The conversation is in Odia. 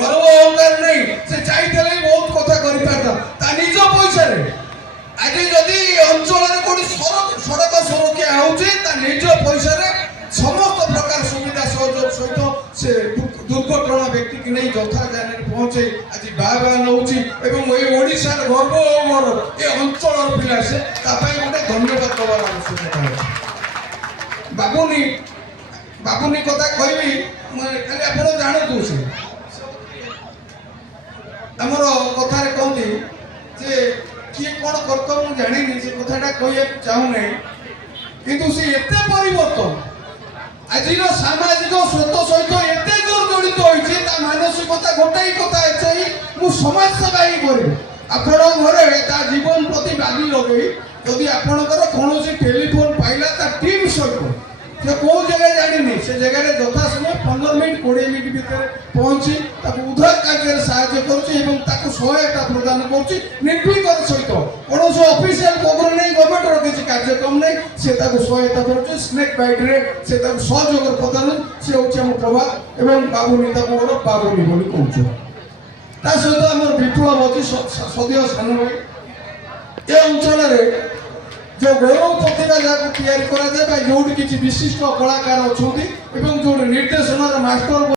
গর্ব অহংকার নেই, সে চাইলে বহুত কথা করে পারতাম তা নিজ পয়সারে। আজ যদি অঞ্চলের কোটি সড়ক সড়কিয়া হচ্ছে তা নিজ পয়সারে সমস্ত প্রকার সুবিধা সহযোগ সহিত সে দুর্ঘটনা ব্যক্তিকে নেই যথা জায়গায় পৌঁছে আজ বাবা নৌছি এবং এই ওড়িশার গর্ব আমার এ অঞ্চলের পিলা সে তা পাই গোটে ধন্যবাদ দেবার আবশ্যকতা আছে। বাবুনি বাবুনি কথা কইবি খালি আপন জাଣନ୍ତୁ ସେ ଆମର କଥାରେ କହନ୍ତି ଯେ କିଏ କ'ଣ କରିଥିବ ମୁଁ ଜାଣିନି, ସେ କଥାଟା କହିବାକୁ ଚାହୁଁନାହିଁ, କିନ୍ତୁ ସେ ଏତେ ପରିବର୍ତ୍ତନ ଆଜିର ସାମାଜିକ ସ୍ରୋତ ସହିତ ଏତେ ଜୋର ଜଡ଼ିତ ହୋଇଛି ତା ମାନସିକତା ଗୋଟାଇ କଥା ଅଛି ମୁଁ ସମାଜ ସେବା ହିଁ କରିବି। ଆପଣଙ୍କ ଘରେ ତା ଜୀବନ ପ୍ରତି ବାଜି ଲଗେଇ ଯଦି ଆପଣଙ୍କର କୌଣସି ଟେଲିଫୋନ ପାଇଲା ତା ଟିମ୍ ସହିତ ସେ କେଉଁ ଜାଗାରେ ଜାଣିନି ସେ ଜାଗାରେ ଯଥା ସମୟ 15 ମିନିଟ୍ 20 ମିନିଟ୍ ଭିତରେ ପହଞ୍ଚି ତାକୁ ଉଦ୍ଧାର କାର୍ଯ୍ୟରେ ସାହାଯ୍ୟ କରୁଛି ଏବଂ ତାକୁ ସହାୟତା ପ୍ରଦାନ କରୁଛି ନିର୍ଭୀକର ସହିତ। କୌଣସି ଅଫିସିଆଲ ପ୍ରୋଗ୍ରାମ ନେଇ ଗଭର୍ଣ୍ଣମେଣ୍ଟର କିଛି କାର୍ଯ୍ୟକ୍ରମ ନେଇ ସେ ତାକୁ ସହାୟତା କରୁଛି। ସ୍ନେକ୍ ବାଇଟ୍ରେ ସେ ତାକୁ ସହଯୋଗ ପ୍ରଦାନ ସେ ହେଉଛି ଆମ ପ୍ରଭାବ ଏବଂ ବାବୁନି ତାକୁ ମୋର ବାବୁନି ବୋଲି କହୁଛୁ। ତା ସହିତ ଆମର ବିପ୍ଳବ ଅଛି ସଦୀୟ ସାନ ଭାଇ। ଏ ଅଞ୍ଚଳରେ जो गौरव प्रतिभा जहाँ या जो किसी विशिष्ट कलाकार अच्छा निर्देशन मास्टर